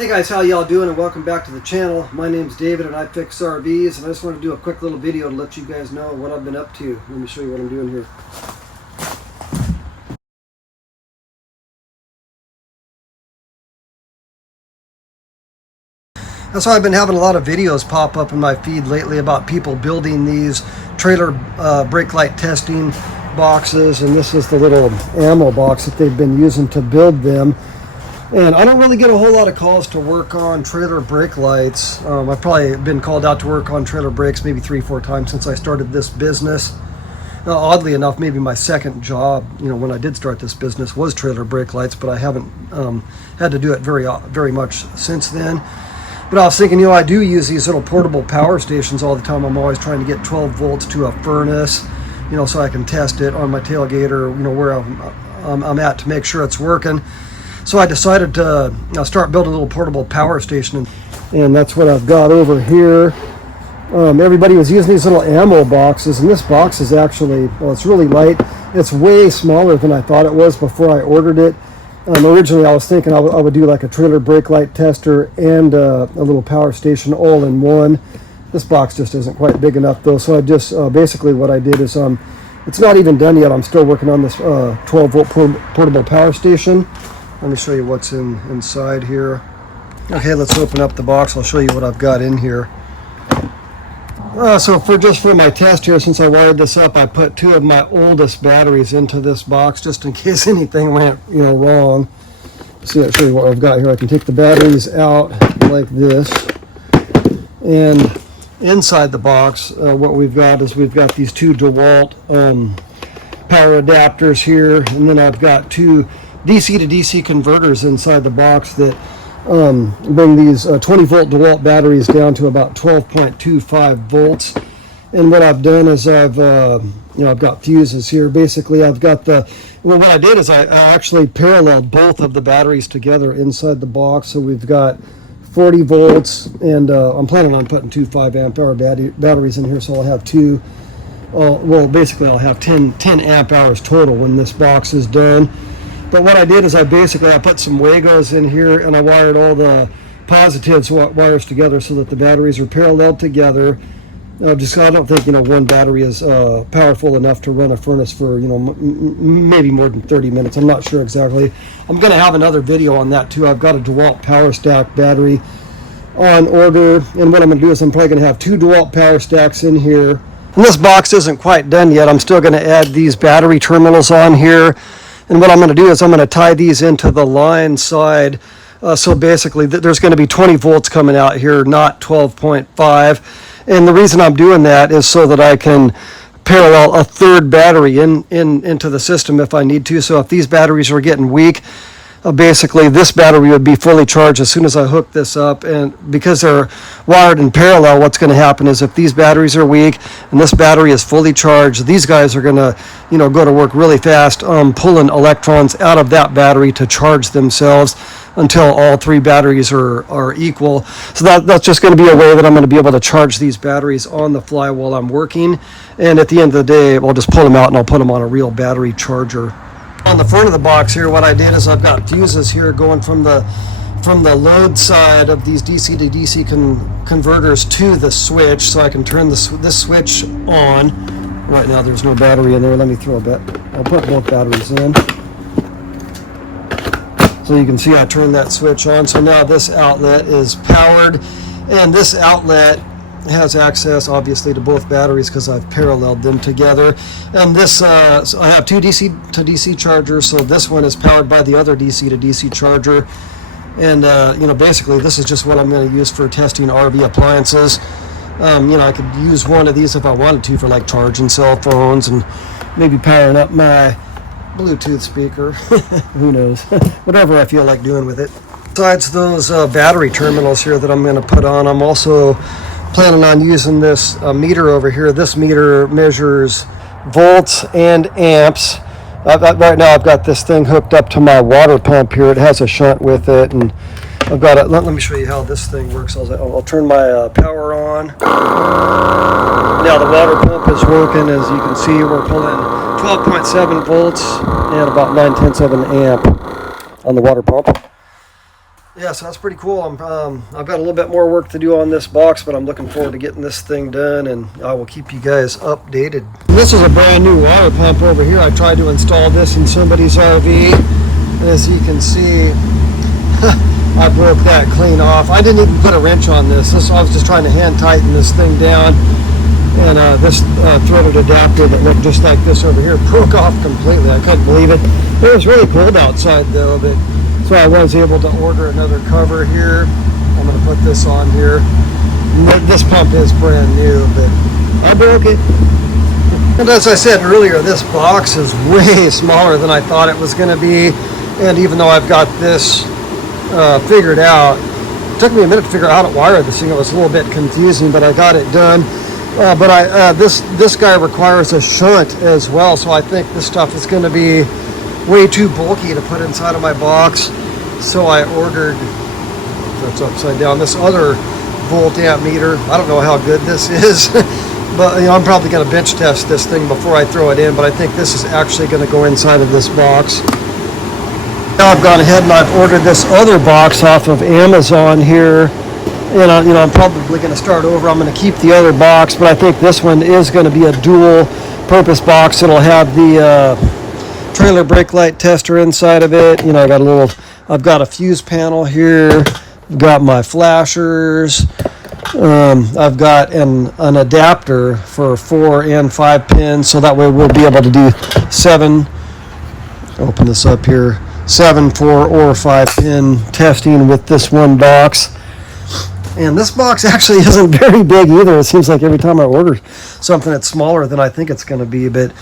Hey guys, how y'all doing, and welcome back to the channel. My name's David and I fix RVs, and I just want to do a quick little video to let you guys know what I've been up to. Let me show you what I'm doing here. That's why I've been having a lot of videos pop up in my feed lately about people building these trailer brake light testing boxes, and this is the little ammo box that they've been using to build them. And I don't really get a whole lot of calls to work on trailer brake lights. I've probably been called out to work on trailer brakes maybe 3-4 times since I started this business. Oddly enough, maybe my second job, when I did start this business, was trailer brake lights, but I haven't had to do it very much since then. But I was thinking, I do use these little portable power stations all the time. I'm always trying to get 12 volts to a furnace, so I can test it on my tailgate or, where I'm at to make sure it's working. So I decided to start building a little portable power station, and that's what I've got over here. Everybody was using these little ammo boxes, and this box is actually, well, it's really light. It's way smaller than I thought it was before I ordered it. Originally I was thinking I would do like a trailer brake light tester and a little power station all in one. This box just isn't quite big enough though, so I just basically what I did is it's not even done yet. I'm still working on this 12 volt portable power station. Let me show you what's inside here. Okay, let's open up the box. I'll show you what I've got in here. So for my test here, since I wired this up, I put 2 of my oldest batteries into this box just in case anything went wrong. See, I'll show you what I've got here. I can take the batteries out like this, and inside the box, what we've got is we've got these 2 Dewalt power adapters here, and then I've got 2 DC to DC converters inside the box that bring these 20 volt DeWalt batteries down to about 12.25 volts. And what I've done is I've got fuses here. Basically, I've got what I did is I actually paralleled both of the batteries together inside the box. So we've got 40 volts, and I'm planning on putting 2 5 amp hour batteries in here, so I'll have 2. Well, basically I'll have 10 amp hours total when this box is done. But what I did is I put some Wagos in here, and I wired all the positives wires together so that the batteries are paralleled together. I don't think one battery is powerful enough to run a furnace for maybe more than 30 minutes. I'm not sure exactly. I'm going to have another video on that too. I've got a DeWalt Power Stack battery on order, and what I'm going to do is I'm probably going to have 2 DeWalt Power Stacks in here. And this box isn't quite done yet. I'm still going to add these battery terminals on here. And what I'm going to do is I'm going to tie these into the line side. So basically there's going to be 20 volts coming out here, not 12.5. And the reason I'm doing that is so that I can parallel a 3rd battery into the system if I need to. So if these batteries are getting weak, basically this battery would be fully charged as soon as I hook this up. And because they're wired in parallel, what's going to happen is if these batteries are weak and this battery is fully charged, these guys are going to go to work really fast, pulling electrons out of that battery to charge themselves until all 3 batteries are equal. So that's just going to be a way that I'm going to be able to charge these batteries on the fly while I'm working. And at the end of the day, I'll just pull them out and I'll put them on a real battery charger. On the front of the box here, what I did is I've got fuses here going from the load side of these DC to DC converters to the switch, so I can turn this switch on. Right now there's no battery in there. Let me throw a bit. I'll put both batteries in. So you can see I turned that switch on. So now this outlet is powered, and this outlet has access obviously to both batteries because I've paralleled them together. And this so I have 2 DC to DC chargers, so this one is powered by the other DC to DC charger. And basically this is just what I'm going to use for testing RV appliances. I could use one of these if I wanted to for like charging cell phones and maybe powering up my Bluetooth speaker. Who knows? Whatever I feel like doing with it. Besides those battery terminals here that I'm going to put on, I'm also planning on using this meter over here. This meter measures volts and amps. Right now I've got this thing hooked up to my water pump here. It has a shunt with it, and I've got it. Let me show you how this thing works. I'll turn my power on. Now the water pump is working. As you can see, we're pulling 12.7 volts and about 0.9 of an amp on the water pump. Yeah, so that's pretty cool. I've got a little bit more work to do on this box, but I'm looking forward to getting this thing done, and I will keep you guys updated. This is a brand new water pump over here. I tried to install this in somebody's RV. As you can see, I broke that clean off. I didn't even put a wrench on this. I was just trying to hand tighten this thing down, and this threaded adapter that looked just like this over here broke off completely. I couldn't believe it. It was really cold outside though, but so I was able to order another cover here. I'm going to put this on here. This pump is brand new, but I broke it. And as I said earlier, this box is way smaller than I thought it was going to be. And even though I've got this figured out, it took me a minute to figure out how to wire this thing. It was a little bit confusing, but I got it done. This guy requires a shunt as well, so I think this stuff is going to be way too bulky to put inside of my box. So I ordered, that's upside down, this other volt amp meter. I don't know how good this is, but I'm probably going to bench test this thing before I throw it in, but I think this is actually going to go inside of this box. Now I've gone ahead and I've ordered this other box off of Amazon here, and I'm probably going to start over. I'm going to keep the other box, but I think this one is going to be a dual purpose box. It'll have the trailer brake light tester inside of it. I've got a fuse panel here. I've got my flashers. I've got an adapter for 4 and 5 pins, so that way we'll be able to do 7. Open this up here. 7, 4, or 5 pin testing with this one box. And this box actually isn't very big either. It seems like every time I order something it's smaller than I think it's going to be, but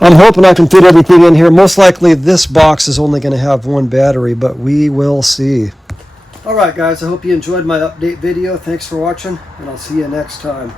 I'm hoping I can fit everything in here. Most likely this box is only going to have one battery, but we will see. Alright guys, I hope you enjoyed my update video. Thanks for watching, and I'll see you next time.